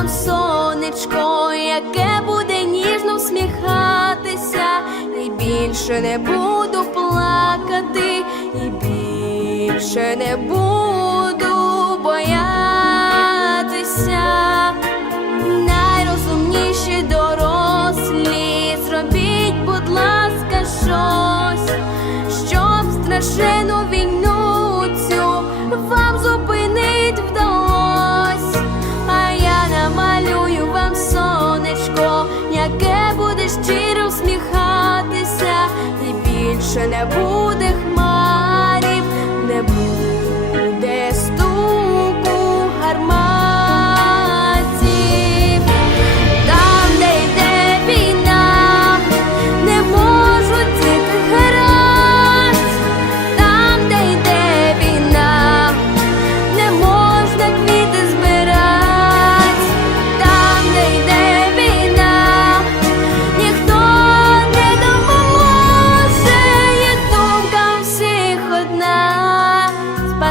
вам сонечко, яке буде ніжно всміхатися, і більше не буду плакати, і більше не буду боятися. Найрозумніші дорослі, зробіть, будь ласка, щось, щоб страшену війну більше не буде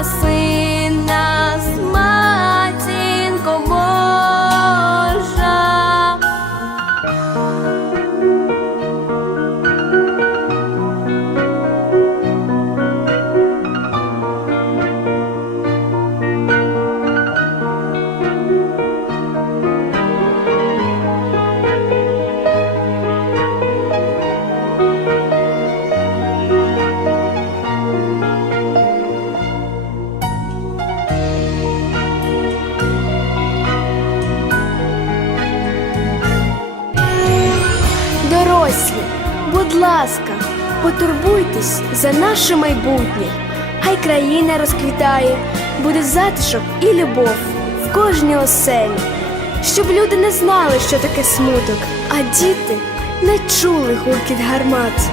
sleep. Дорослі, будь ласка, потурбуйтесь за наше майбутнє. Хай країна розквітає, буде затишок і любов в кожній оселі, щоб люди не знали, що таке смуток, а діти не чули гуркіт гармат.